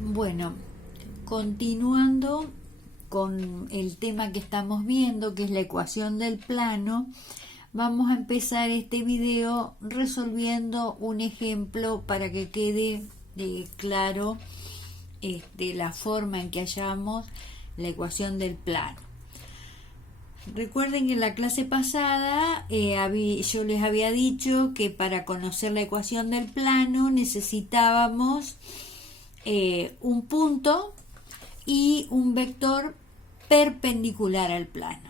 Bueno, continuando con el tema que estamos viendo, que es la ecuación del plano, vamos a empezar este video resolviendo un ejemplo para que quede claro la forma en que hallamos la ecuación del plano. Recuerden que en la clase pasada yo les había dicho que para conocer la ecuación del plano necesitábamos un punto y un vector perpendicular al plano.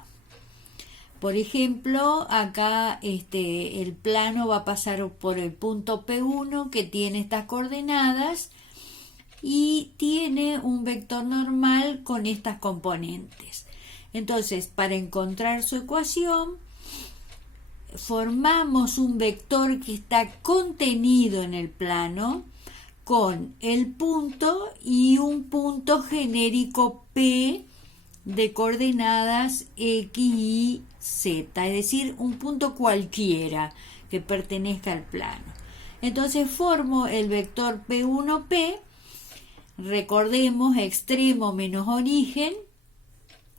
Por ejemplo, acá el plano va a pasar por el punto P1 que tiene estas coordenadas y tiene un vector normal con estas componentes. Entonces, para encontrar su ecuación, formamos un vector que está contenido en el plano con el punto y un punto genérico P de coordenadas X, Y, Z, es decir, un punto cualquiera que pertenezca al plano. Entonces formo el vector P1P, recordemos extremo menos origen,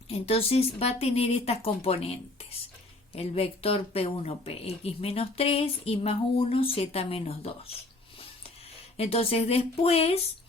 entonces va a tener estas componentes, el vector P1P, X menos 3, Y más 1, Z menos 2. Entonces después,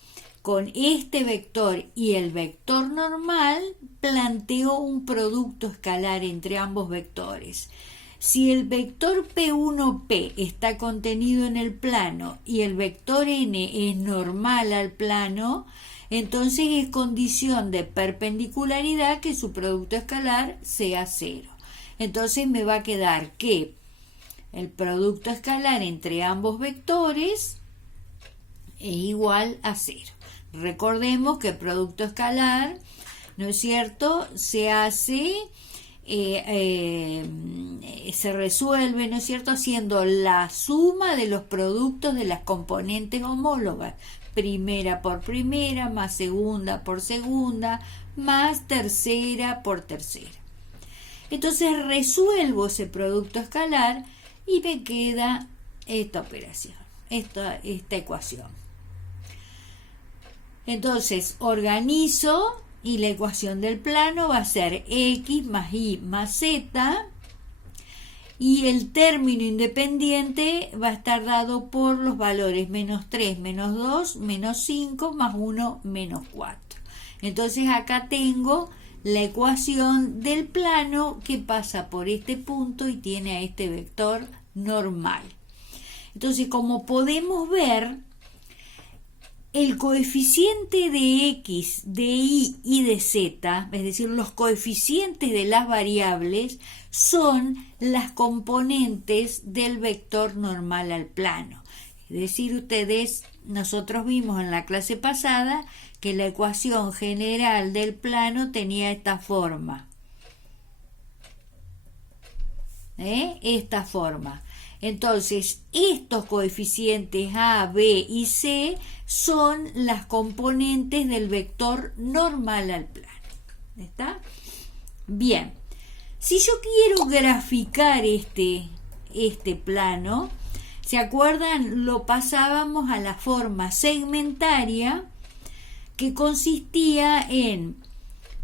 con este vector y el vector normal, planteo un producto escalar entre ambos vectores. Si el vector P1P está contenido en el plano y el vector N es normal al plano, entonces es condición de perpendicularidad que su producto escalar sea 0. Entonces me va a quedar que el producto escalar entre ambos vectores es igual a 0. Recordemos que el producto escalar, ¿no es cierto?, se hace, se resuelve, ¿no es cierto?, haciendo la suma de los productos de las componentes homólogas. Primera por primera, más segunda por segunda, más tercera por tercera. Entonces resuelvo ese producto escalar y me queda esta operación, esta ecuación. Entonces organizo y la ecuación del plano va a ser X más Y más Z y el término independiente va a estar dado por los valores menos 3, menos 2, menos 5, más 1, menos 4. Entonces acá tengo la ecuación del plano que pasa por este punto y tiene a este vector normal. Entonces, como podemos ver, el coeficiente de X, de Y y de Z, es decir, los coeficientes de las variables, son las componentes del vector normal al plano. Es decir, nosotros vimos en la clase pasada que la ecuación general del plano tenía esta forma. Esta forma. Entonces, estos coeficientes A, B y C son las componentes del vector normal al plano. ¿Está? Bien. Si yo quiero graficar este plano, ¿se acuerdan? Lo pasábamos a la forma segmentaria, que consistía en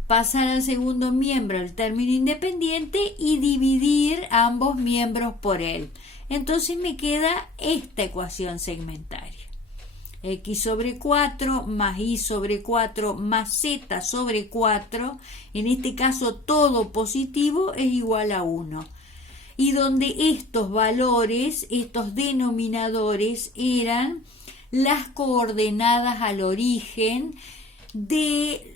pasar al segundo miembro el término independiente y dividir ambos miembros por él. Entonces me queda esta ecuación segmentaria. X sobre 4 más Y sobre 4 más Z sobre 4, en este caso todo positivo, es igual a 1. Y donde estos valores, estos denominadores, eran las coordenadas al origen de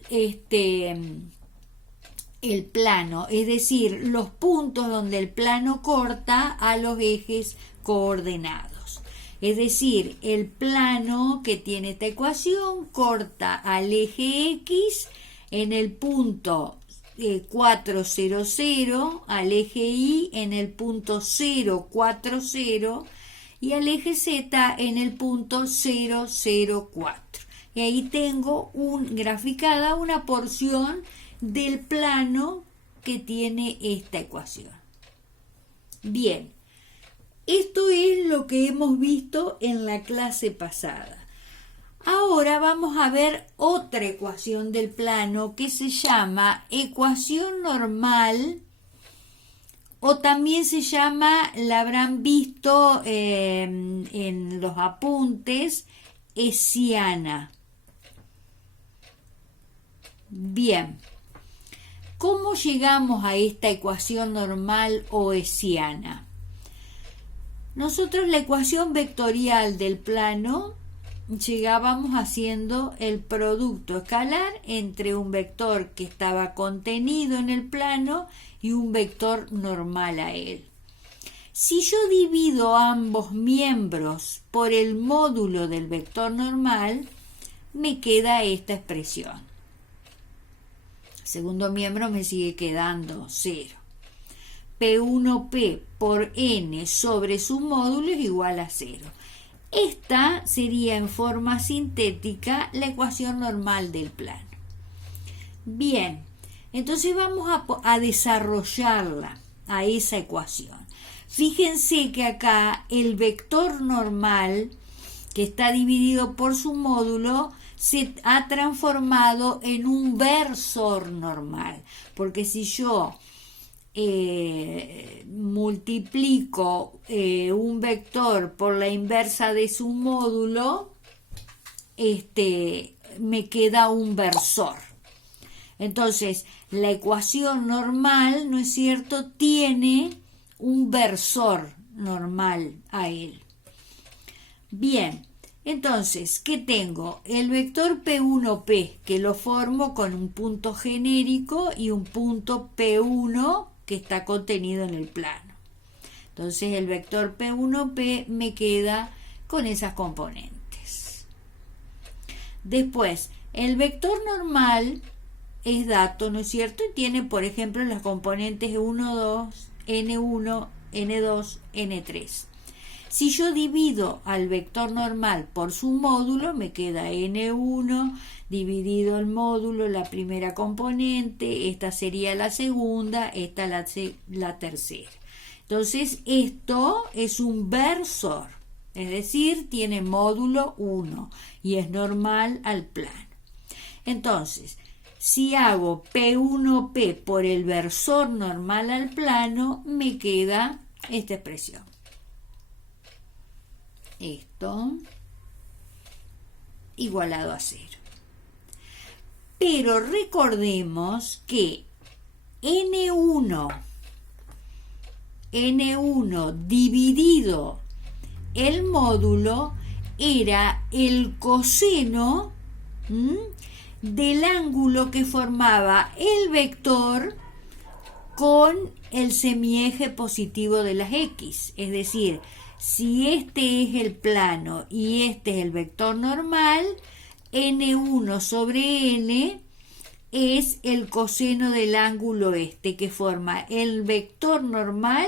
el plano, es decir, los puntos donde el plano corta a los ejes coordenados. Es decir, el plano que tiene esta ecuación corta al eje X en el punto 4, 0, 0, al eje Y en el punto 0, 4, 0 y al eje Z en el punto 0, 0, 4. Y ahí tengo graficada una porción del plano que tiene esta ecuación. Bien, esto es lo que hemos visto en la clase pasada. Ahora vamos a ver otra ecuación del plano que se llama ecuación normal, o también se llama, la habrán visto en los apuntes, hessiana. Bien, ¿cómo llegamos a esta ecuación normal o hessiana? Nosotros la ecuación vectorial del plano llegábamos haciendo el producto escalar entre un vector que estaba contenido en el plano y un vector normal a él. Si yo divido ambos miembros por el módulo del vector normal, me queda esta expresión. El segundo miembro me sigue quedando 0. P1P por n sobre su módulo es igual a 0. Esta sería en forma sintética la ecuación normal del plano. Bien, entonces vamos a desarrollarla, a esa ecuación. Fíjense que acá el vector normal, que está dividido por su módulo, se ha transformado en un versor normal, porque si yo multiplico un vector por la inversa de su módulo, me queda un versor. Entonces, la ecuación normal, ¿no es cierto?, tiene un versor normal a él. Bien, entonces, ¿qué tengo? El vector P1P, que lo formo con un punto genérico y un punto P1 que está contenido en el plano. Entonces el vector P1P me queda con esas componentes. Después, el vector normal es dato, ¿no es cierto? Y tiene, por ejemplo, las componentes 1, 2, N1, N2, N3. Si yo divido al vector normal por su módulo, me queda N1 dividido el módulo, la primera componente, esta sería la segunda, esta la tercera. Entonces, esto es un versor, es decir, tiene módulo 1 y es normal al plano. Entonces, si hago P1P por el versor normal al plano, me queda esta expresión. Esto igualado a 0. Pero recordemos que N1 dividido el módulo era el coseno del ángulo que formaba el vector con el semieje positivo de las X. Es decir, si este es el plano y este es el vector normal, N1 sobre N es el coseno del ángulo que forma el vector normal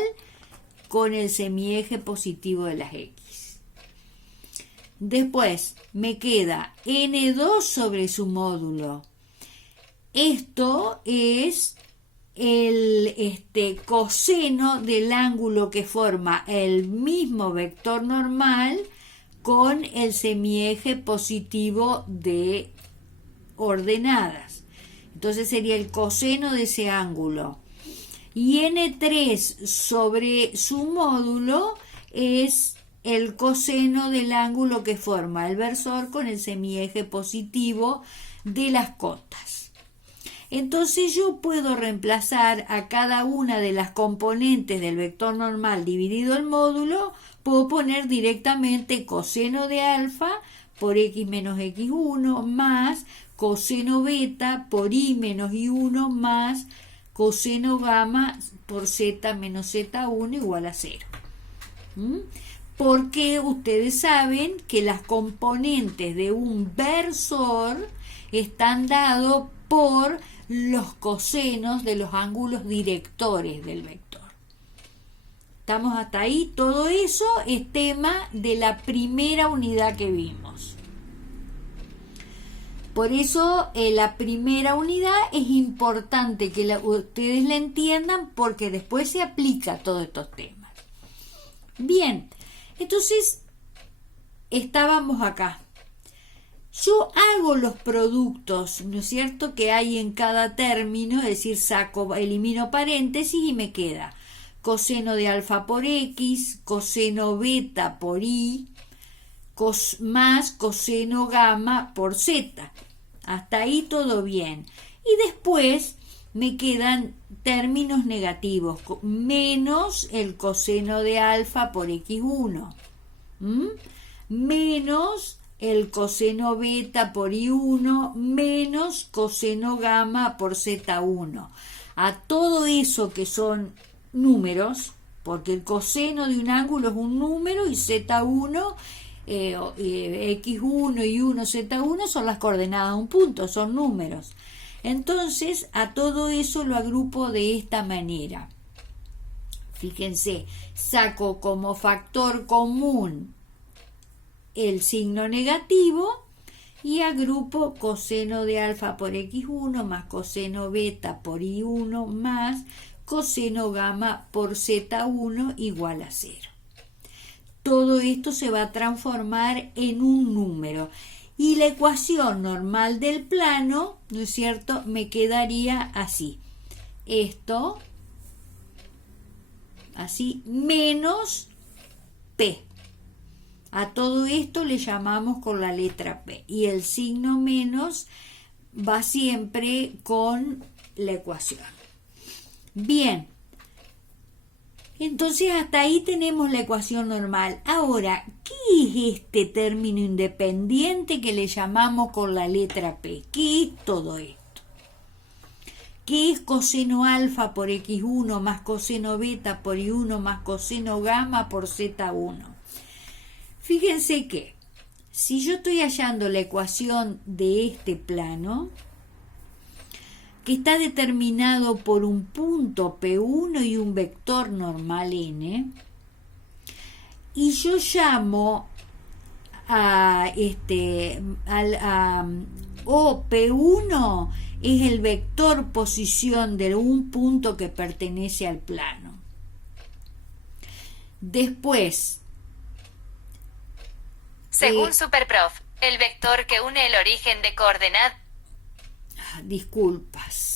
con el semieje positivo de las X. Después me queda N2 sobre su módulo. Esto es el coseno del ángulo que forma el mismo vector normal con el semieje positivo de ordenadas. Entonces sería el coseno de ese ángulo. Y N3 sobre su módulo es el coseno del ángulo que forma el versor con el semieje positivo de las cotas. Entonces yo puedo reemplazar a cada una de las componentes del vector normal dividido el módulo, puedo poner directamente coseno de alfa por x menos x1 más coseno beta por y menos y1 más coseno gamma por z menos z1 igual a 0. Porque ustedes saben que las componentes de un versor están dados por los cosenos de los ángulos directores del vector. ¿Estamos hasta ahí? Todo eso es tema de la primera unidad que vimos. Por eso la primera unidad es importante que ustedes la entiendan porque después se aplica a todos estos temas. Bien, entonces estábamos acá. yo hago los productos, ¿no es cierto?, que hay en cada término, es decir, elimino paréntesis y me queda coseno de alfa por x, coseno beta por y, más coseno gamma por z. Hasta ahí todo bien. Y después me quedan términos negativos, menos el coseno de alfa por x1, menos el coseno beta por y1, menos coseno gamma por z1. A todo eso que son números, porque el coseno de un ángulo es un número y z1, x1 y 1, z1 son las coordenadas de un punto, son números. Entonces, a todo eso lo agrupo de esta manera. Fíjense, saco como factor común el signo negativo y agrupo coseno de alfa por x1 más coseno beta por y1 más coseno gamma por z1 igual a 0. Todo esto se va a transformar en un número. Y la ecuación normal del plano, ¿no es cierto?, me quedaría así. Esto, así, menos P. A todo esto le llamamos con la letra P. Y el signo menos va siempre con la ecuación. Bien. Entonces hasta ahí tenemos la ecuación normal. Ahora, ¿qué es este término independiente que le llamamos con la letra P? ¿Qué es todo esto? ¿Qué es coseno alfa por x1 más coseno beta por y1 más coseno gamma por z1? Fíjense que si yo estoy hallando la ecuación de este plano, que está determinado por un punto P1 y un vector normal n, y yo llamo o P1 es el vector posición de un punto que pertenece al plano. Después, según Superprof, el vector que une el origen de coordenadas. Disculpas.